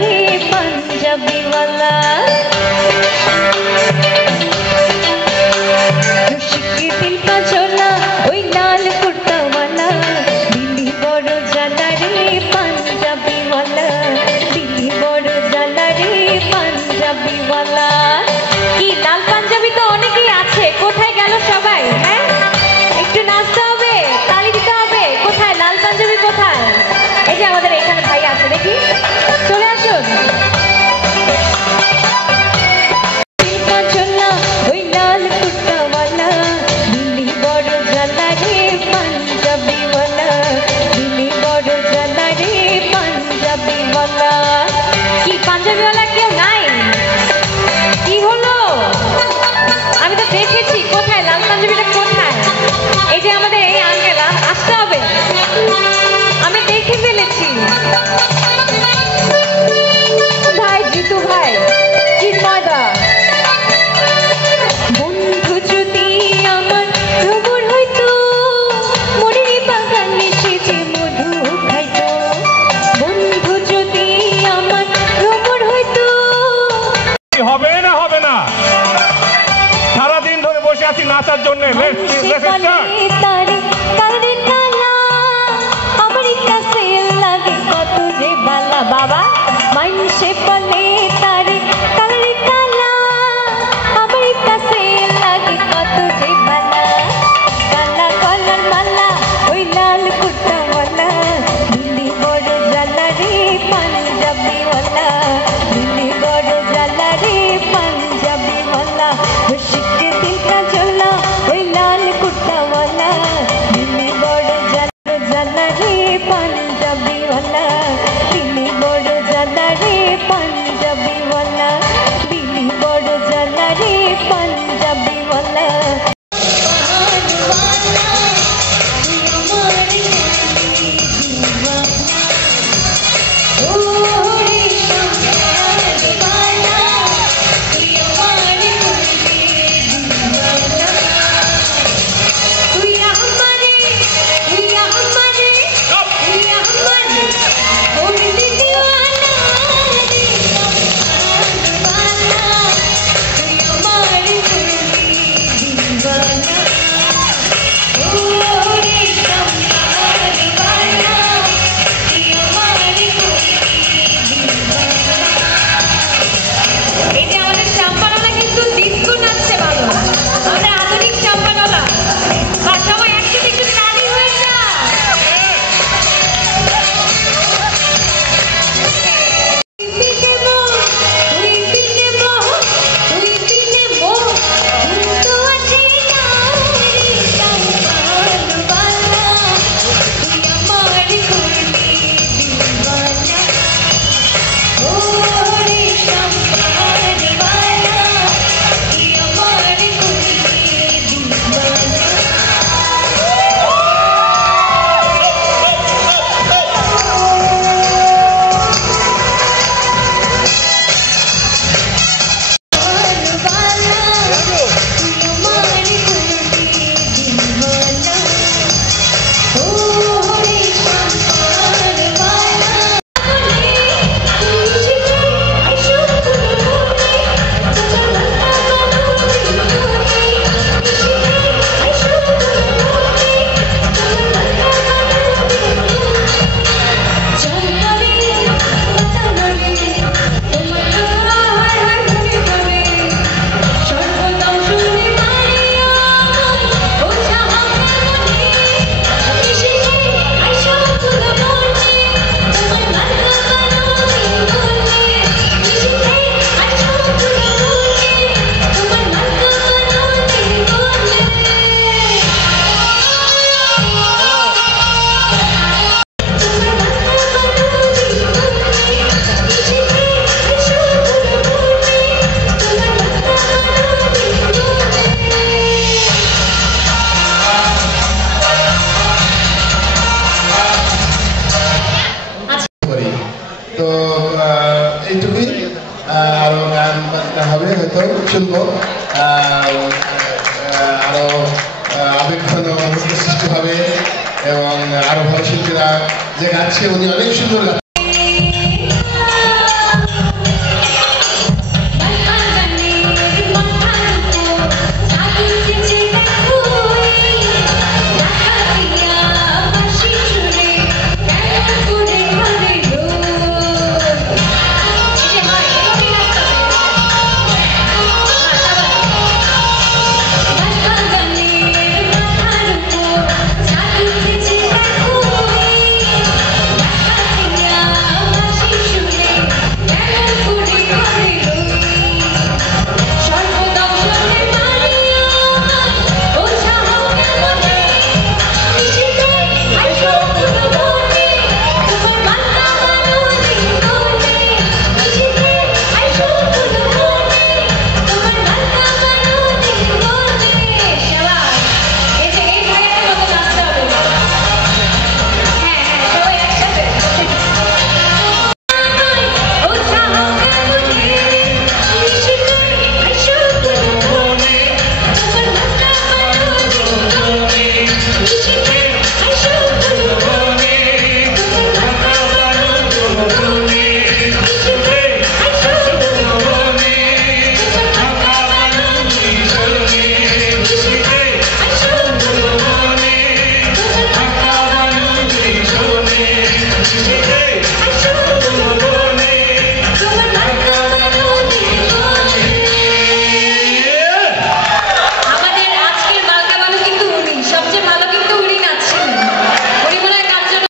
रे पंजाबी वाला मुश्किल दिल का झोला ओई लाल कुर्ता वाला दिल्ली बड़ो जाला रे पंजाबी वाला दिल्ली बड़ो जाला रे पंजाबी वाला की लाल पंजाबी तो অনেকেই আছে কোথায় গেল সবাই হ্যাঁ একটু নাচতে হবে তালি দিতে হবে কোথায় লাল পাঞ্জাবি কোথায় এই যে আমাদের এখানে ভাই আছে দেখি চলে আসুন ওই লাল কুর্তা वाला দিল্লি বড় জ্বালা রে পাঞ্জাবি वाला দিল্লি বড় জ্বালা রে পাঞ্জাবি वाला কি পাঞ্জাবি वाला কেউ নাই কি হলো আমি তো দেখেছি কোথায় লাল পাঞ্জাবিটা কোথায় এই যে আমাদের এই আঙ্কেলা আসতে হবে আমি দেখে ফেলেছি ভাই জিতু ভাই কি মজা বন্ধু যদি আমার ভ্রমণ হইতো মনের বাগানে সেজে মধু খাইতো বন্ধু যদি আমার ভ্রমণ হইতো হবে না সারাদিন ধরে বসে আছি নাচার জন্য বাবা মাইনসে বলে তারে কালে কালা আমার কাছে লাগে কত যে ভালা কালা কলার মালা ওই লাল কুর্তা वाला দিল্লি বড় জ্বালা রে পাঞ্জাবি वाला দিল্লি বড় জ্বালা রে পাঞ্জাবি वाला মুশকিল দিল কা ঝোলা ওই লাল কুর্তা वाला দিল্লি বড় জ্বালা রে পাঞ্জাবি वाला দিল্লি বড় জ্বালা রে পাঞ্জাবি वाला দিল্লি বড় জ্বালা রে পাঞ্জাবি वाला শুনবো আরো আবেগঘন সৃষ্টি হবে এবং আরো ভালো শিল্পীরা যে গাচ্ছে উনি অনেক সুন্দর